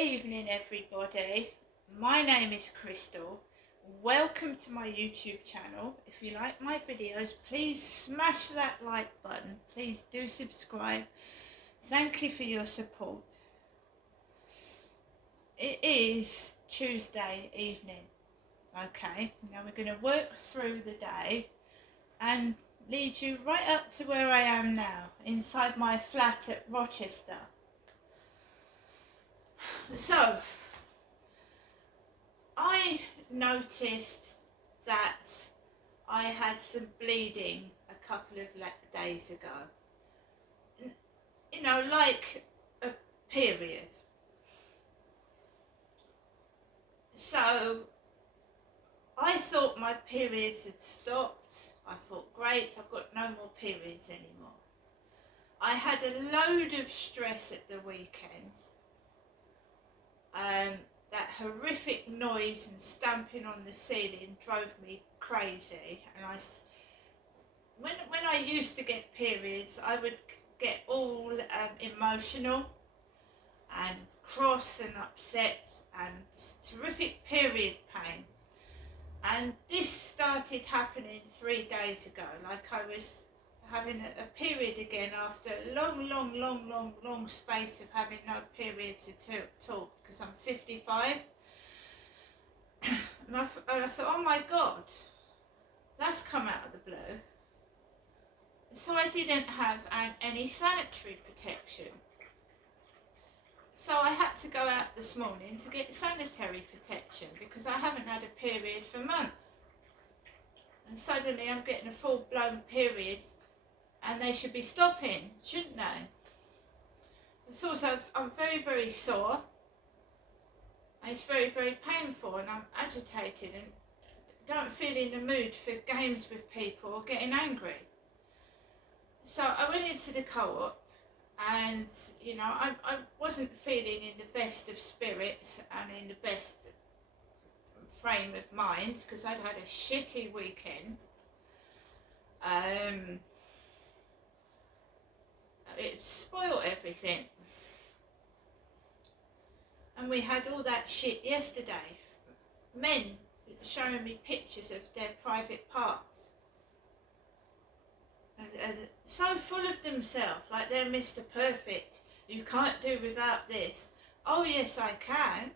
evening, everybody. My name is Crystal. Welcome to my YouTube channel. If you like my videos, please smash that like button. Please do subscribe. Thank you for your support. It is Tuesday evening. Okay, now we're going to work through the day and lead you right up to where I am now, inside my flat at Rochester. So, I noticed that I had some bleeding a couple of days ago. You know, like a period. So I thought my periods had stopped. I thought, great, I've got no more periods anymore. I had a load of stress at the weekend. That horrific noise and stamping on the ceiling drove me crazy, and when I used to get periods, I would get all emotional and cross and upset and terrific period pain. And this started happening 3 days ago, like I was having a period again after a long space of having no periods at all, because I'm 55. And I thought, oh my God, that's come out of the blue. So I didn't have any sanitary protection. So I had to go out this morning to get sanitary protection because I haven't had a period for months. And suddenly I'm getting a full-blown period, and they should be stopping, shouldn't they? It's also, I'm very sore, and it's very painful, and I'm agitated and don't feel in the mood for games with people or getting angry. So I went into the co-op, and you know, I wasn't feeling in the best of spirits and in the best frame of mind because I'd had a shitty weekend. It spoiled everything, and we had all that shit yesterday. Men showing me pictures of their private parts, and so full of themselves, like they're Mr. Perfect. You can't do without this. Oh yes, I can.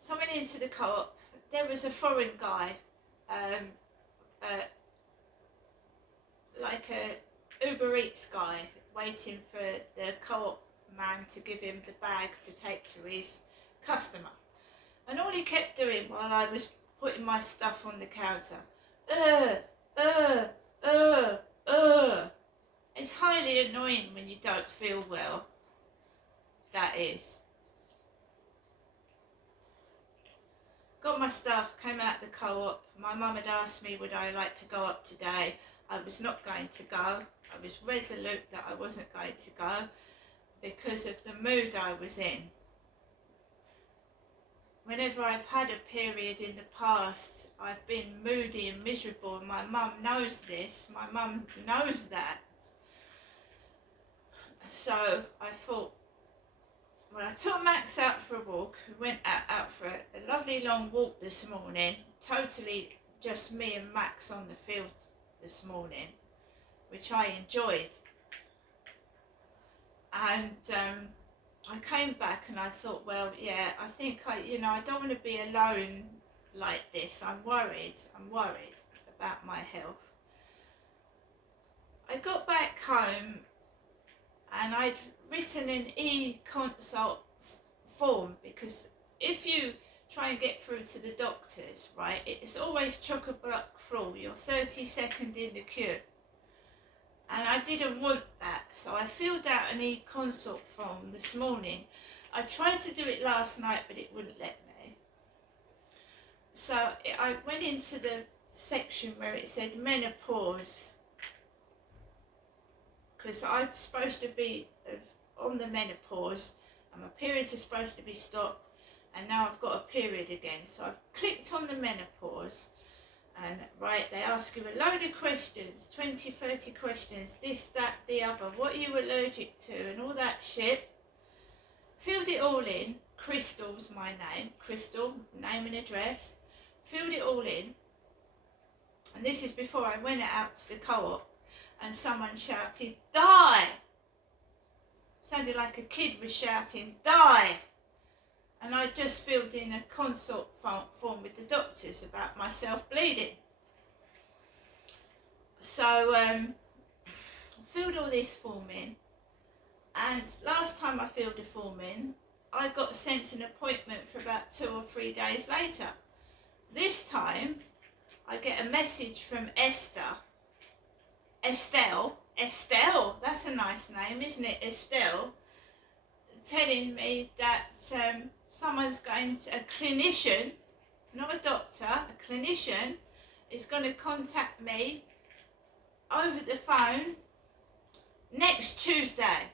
So I went into the co-op. There was a foreign guy, like a Uber Eats guy, waiting for the co-op man to give him the bag to take to his customer. And all he kept doing while I was putting my stuff on the counter, It's highly annoying when you don't feel well, that is. Got my stuff, came out the co-op. My mum had asked me would I like to go up today. I was not going to go. I was resolute that I wasn't going to go because of the mood I was in. Whenever I've had a period in the past, I've been moody and miserable, and my mum knows this. My mum knows that. So I thought, well, I took Max out for a walk. We went out for a lovely long walk this morning, totally just me and Max on the field this morning, which I enjoyed. And I came back and I thought, well, yeah, I think I don't want to be alone like this. I'm worried about my health. I got back home and I'd written an e-consult form, because if you try and get through to the doctors, right, it's always chock-a-block full. You're 32nd in the queue. And I didn't want that, so I filled out an e-consult form this morning. I tried to do it last night, but it wouldn't let me. So I went into the section where it said menopause, because I'm supposed to be on the menopause, and my periods are supposed to be stopped, and now I've got a period again. So I've clicked on the menopause, And right, they ask you a load of questions, 20, 30 questions, this, that, the other, what are you allergic to and all that shit. Filled it all in. Crystal's my name. Crystal, name and address. Filled it all in. And this is before I went out to the co-op and someone shouted, "Die!" Sounded like a kid was shouting, "Die!" And I just filled in a consult form with the doctors about myself bleeding. So filled all this form in, and last time I filled a form in, I got sent an appointment for about 2 or 3 days later. This time I get a message from Estelle, that's a nice name, isn't it, Estelle, telling me that someone's going to, a clinician, not a doctor, a clinician, is going to contact me over the phone next Tuesday.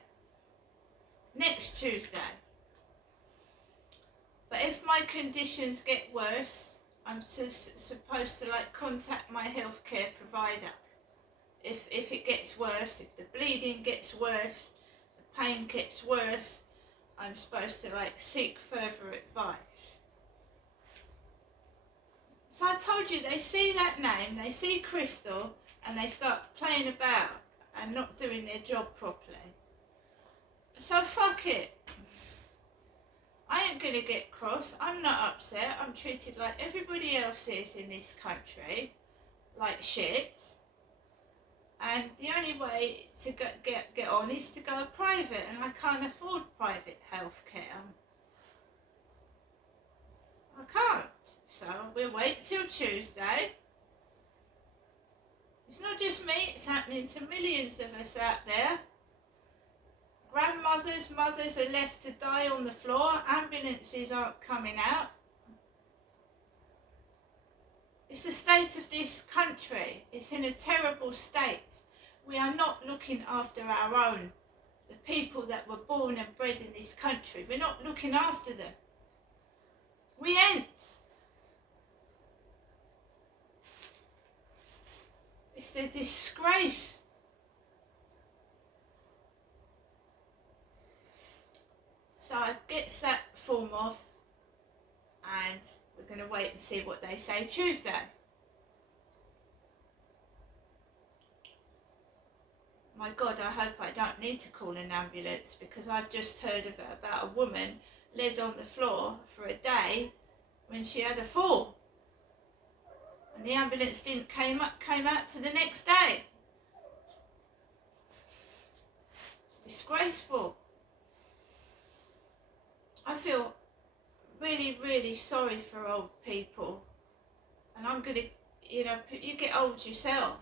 But if my conditions get worse, I'm supposed to contact my healthcare provider. If it gets worse, if the bleeding gets worse, the pain gets worse, I'm supposed to seek further advice. So I told you, they see that name, they see Crystal, and they start playing about and not doing their job properly. So fuck it. I ain't gonna get cross, I'm not upset, I'm treated like everybody else is in this country, like shit. And the only way to get on is to go private, and I can't afford private healthcare. I can't. So we'll wait till Tuesday. It's not just me, it's happening to millions of us out there. Grandmothers, mothers are left to die on the floor, ambulances aren't coming out. It's the state of this country. It's in a terrible state. We are not looking after our own. The people that were born and bred in this country, we're not looking after them. We ain't. It's a disgrace. So I get that form off, and we're going to wait and see what they say Tuesday. My God, I hope I don't need to call an ambulance, because I've just heard about a woman laid on the floor for a day when she had a fall. And the ambulance didn't came out to the next day. It's disgraceful. I feel really, really sorry for old people. And I'm going to, you get old yourself.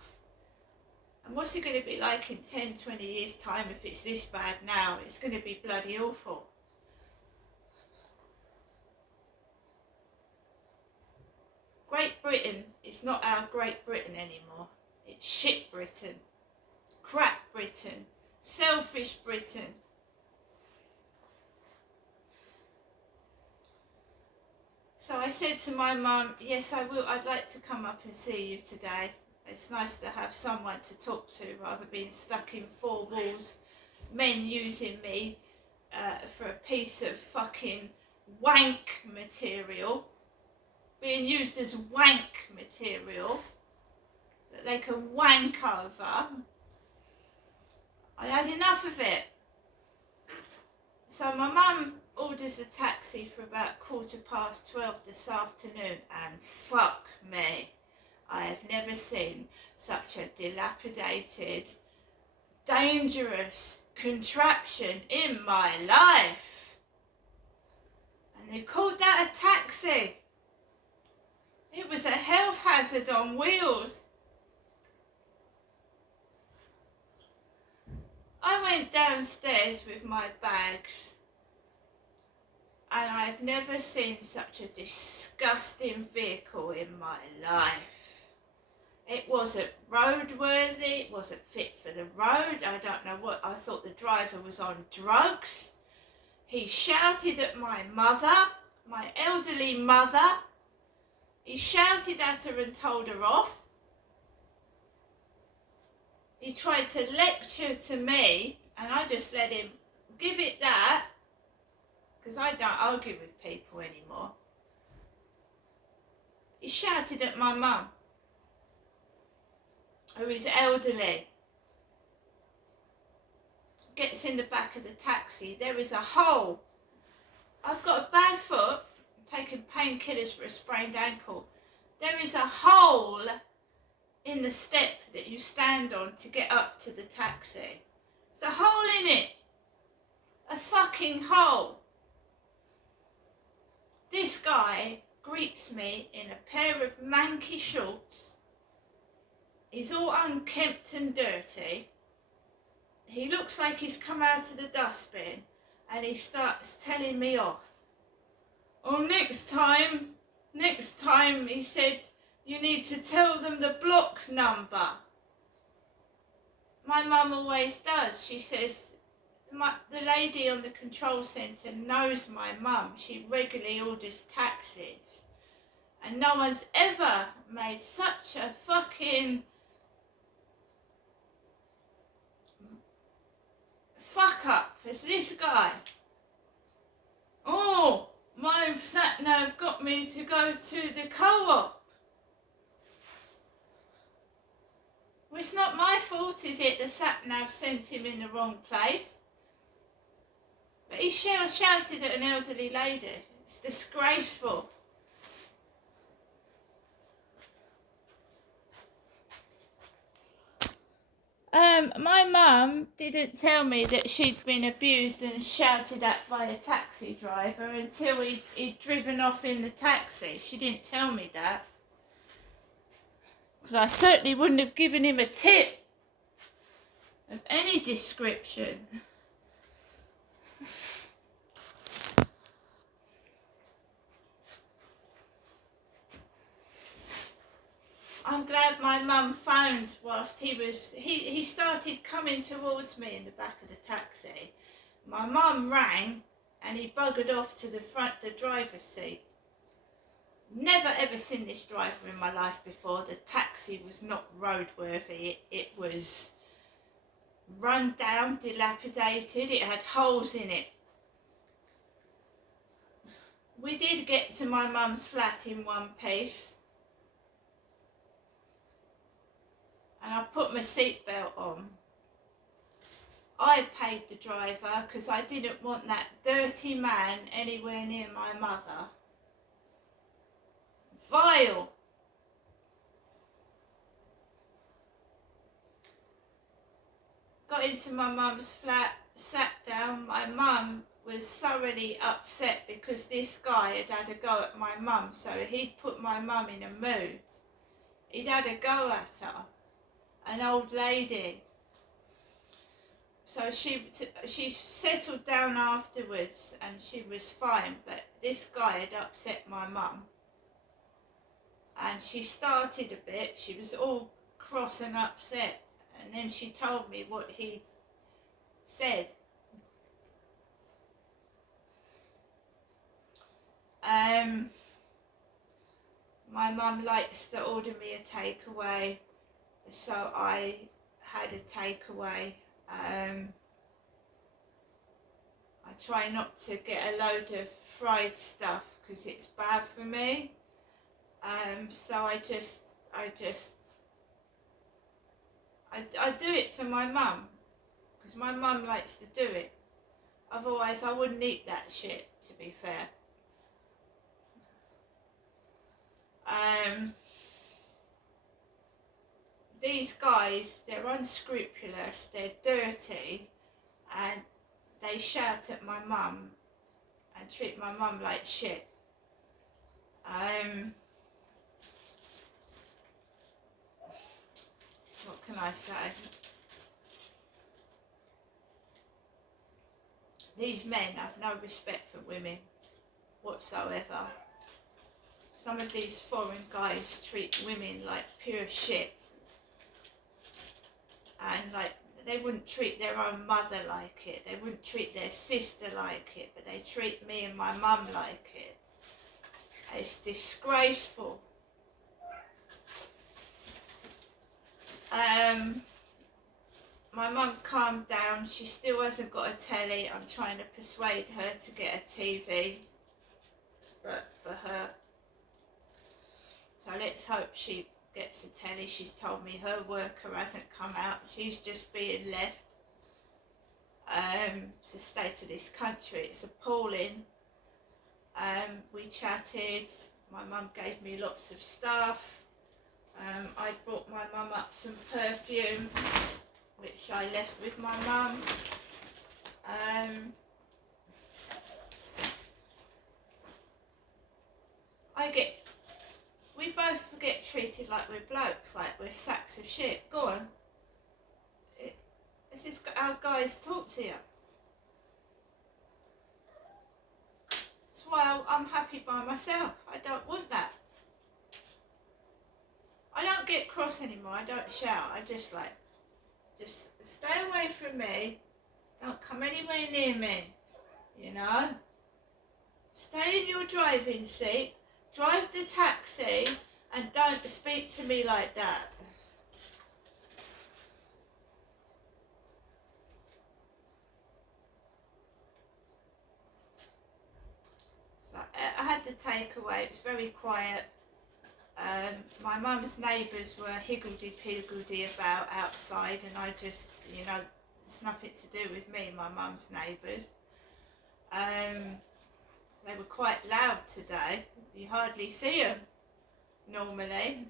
And what's it going to be like in 10, 20 years' time if it's this bad now? It's going to be bloody awful. Great Britain is not our Great Britain anymore. It's shit Britain. Crap Britain. Selfish Britain. So I said to my mum, yes I will, I'd like to come up and see you today. It's nice to have someone to talk to rather than being stuck in 4 walls, men using me for a piece of fucking wank material, being used as wank material that they can wank over. I had enough of it. So my mum orders a taxi for about 12:15 this afternoon, and fuck me, I have never seen such a dilapidated, dangerous contraption in my life. And they called that a taxi. It was a health hazard on wheels. I went downstairs with my bags, and I've never seen such a disgusting vehicle in my life. It wasn't roadworthy, it wasn't fit for the road. I don't know what, I thought the driver was on drugs. He shouted at my mother, my elderly mother, He shouted at her and told her off. He tried to lecture to me, and I just let him give it that, because I don't argue with people anymore. He shouted at my mum, who is elderly. Gets in the back of the taxi. There is a hole. I've got a bad foot. I'm taking painkillers for a sprained ankle. There is a hole in the step that you stand on to get up to the taxi. There's a hole in it. A fucking hole. This guy greets me in a pair of manky shorts. He's all unkempt and dirty. He looks like he's come out of the dustbin, and he starts telling me off. Oh, next time, he said, you need to tell them the block number. My mum always does. She says, the lady on the control centre knows my mum. She regularly orders taxis. And no one's ever made such a fucking fuck up as this guy. Oh, my sat-nav got me to go to the co-op. Well, it's not my fault, is it? The sat-nav sent him in the wrong place. But he shouted at an elderly lady. It's disgraceful. My mum didn't tell me that she'd been abused and shouted at by a taxi driver until he'd driven off in the taxi. She didn't tell me that. Because I certainly wouldn't have given him a tip of any description. I'm glad my mum phoned whilst he started coming towards me in the back of the taxi. My mum rang and he buggered off to the driver's seat. Never ever seen this driver in my life before. The taxi was not roadworthy. It was run down, dilapidated. It had holes in it. We did get to my mum's flat in one piece. And I put my seatbelt on. I paid the driver because I didn't want that dirty man anywhere near my mother. Vile. Got into my mum's flat, sat down. My mum was thoroughly upset because this guy had a go at my mum, so he'd put my mum in a mood. He'd had a go at her. An old lady. So she settled down afterwards and she was fine, but this guy had upset my mum. And she started a bit, she was all cross and upset, and then she told me what he'd said. My mum likes to order me a takeaway. So I had a takeaway. I try not to get a load of fried stuff because it's bad for me. So I do it for my mum because my mum likes to do it. Otherwise I wouldn't eat that shit, to be fair. These guys, they're unscrupulous, they're dirty, and they shout at my mum and treat my mum like shit. What can I say? These men have no respect for women whatsoever. Some of these foreign guys treat women like pure shit. And like, they wouldn't treat their own mother like it. They wouldn't treat their sister like it, but they treat me and my mum like it. It's disgraceful. my mum calmed down. She still hasn't got a telly. I'm trying to persuade her to get a TV, but for her. So let's hope she gets a telly. She's told me her worker hasn't come out. She's just being left. It's the state of this country. It's appalling. We chatted. My mum gave me lots of stuff. I brought my mum up some perfume, which I left with my mum. We both get treated like we're blokes, like we're sacks of shit. Go on. This is how guys talk to you. That's why I'm happy by myself. I don't want that. I don't get cross anymore. I don't shout. I just stay away from me. Don't come anywhere near me. You know? Stay in your driving seat. Drive the taxi and don't speak to me like that. So I had the takeaway. It was very quiet. My mum's neighbours were higgledy-piggledy about outside, and I just, you know, it's nothing to do with me, my mum's neighbours. They were quite loud today. You hardly see them normally.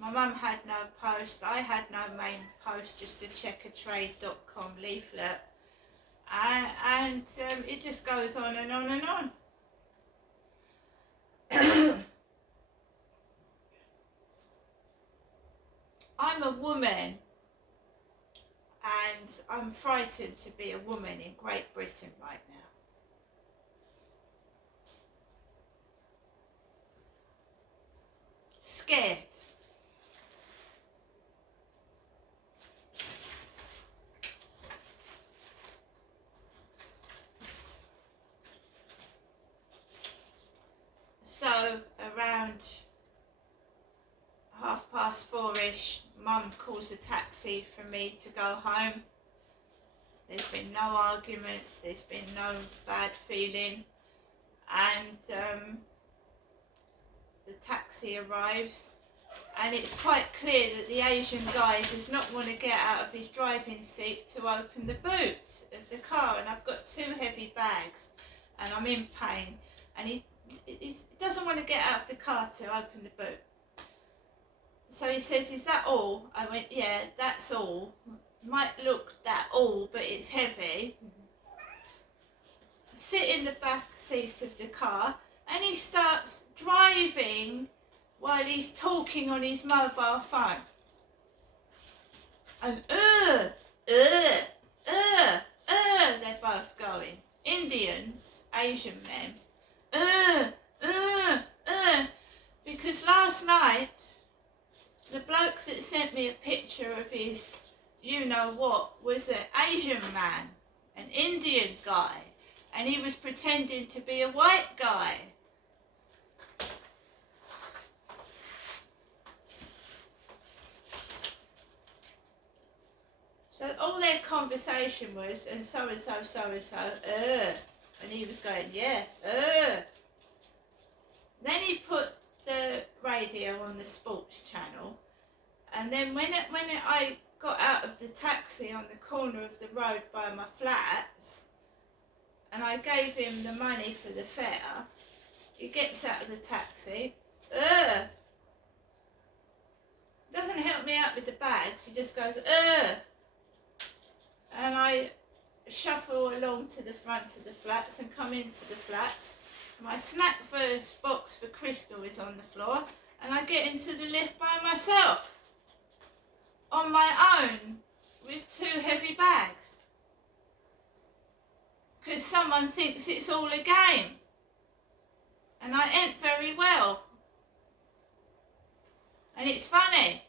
My mum had no post. I had no main post, just a checkertrade.com leaflet. And it just goes on and on and on. I'm a woman, and I'm frightened to be a woman in Great Britain right now. Scared. So around 4:30ish, Mum calls a taxi for me to go home. There's been no arguments, there's been no bad feeling, and the taxi arrives, and it's quite clear that the Asian guy does not want to get out of his driving seat to open the boot of the car, and I've got 2 heavy bags and I'm in pain, and he doesn't want to get out of the car to open the boot. So he said, "Is that all?" I went, "Yeah, that's all. Might look that all, but it's heavy." Sit in the back seat of the car, and he starts driving while he's talking on his mobile phone. And they're both going. Indians, Asian men, because last night the bloke that sent me a picture of his you-know-what was an Asian man, an Indian guy, and he was pretending to be a white guy. So all their conversation was, and so-and-so, and he was going, yeah, Then he put the radio on the sports channel, and then when I got out of the taxi on the corner of the road by my flats, and I gave him the money for the fare, he gets out of the taxi, doesn't help me out with the bags, he just goes, and I shuffle along to the front of the flats and come into the flats. My snack first box for Crystal is on the floor, and I get into the lift by myself, on my own, with 2 heavy bags. Because someone thinks it's all a game. And I ain't very well. And it's funny.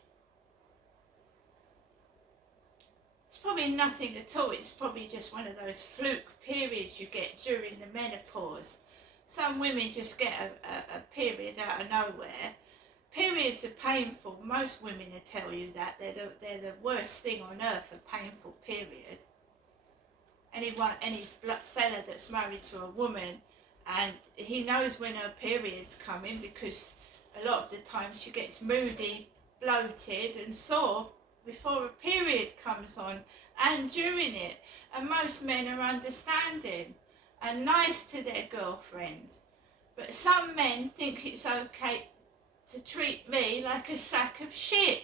It's probably nothing at all. It's probably just one of those fluke periods you get during the menopause. Some women just get a period out of nowhere, periods are painful. Most women will tell you that. They're the worst thing on earth, a painful period. Any fella that's married to a woman and he knows when her period's coming, because a lot of the time she gets moody, bloated and sore before a period comes on and during it. And most men are understanding and nice to their girlfriend. But some men think it's okay to treat me like a sack of shit.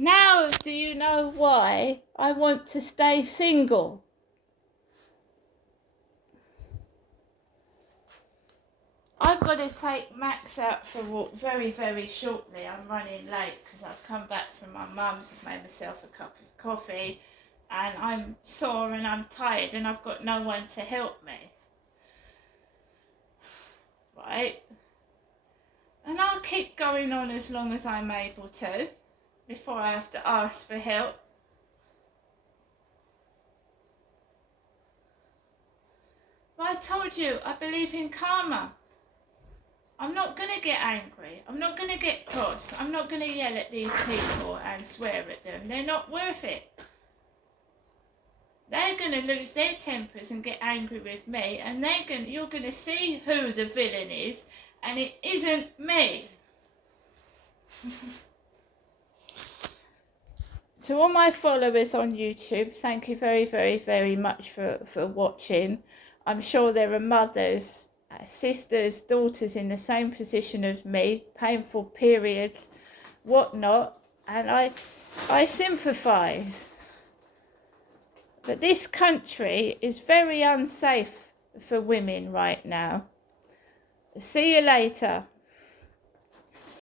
Now do you know why I want to stay single? I've got to take Max out for a walk very, very shortly. I'm running late because I've come back from my mum's, I've made myself a cup of coffee, and I'm sore and I'm tired and I've got no one to help me. Right? And I'll keep going on as long as I'm able to, before I have to ask for help. But I told you, I believe in karma. I'm not going to get angry. I'm not going to get cross. I'm not going to yell at these people and swear at them. They're not worth it. They're going to lose their tempers and get angry with me, and you're going to see who the villain is, and it isn't me. To all my followers on YouTube, thank you very, very, very much for watching. I'm sure there are mothers, sisters, daughters in the same position as me, painful periods, whatnot, and I sympathise. But this country is very unsafe for women right now. See you later.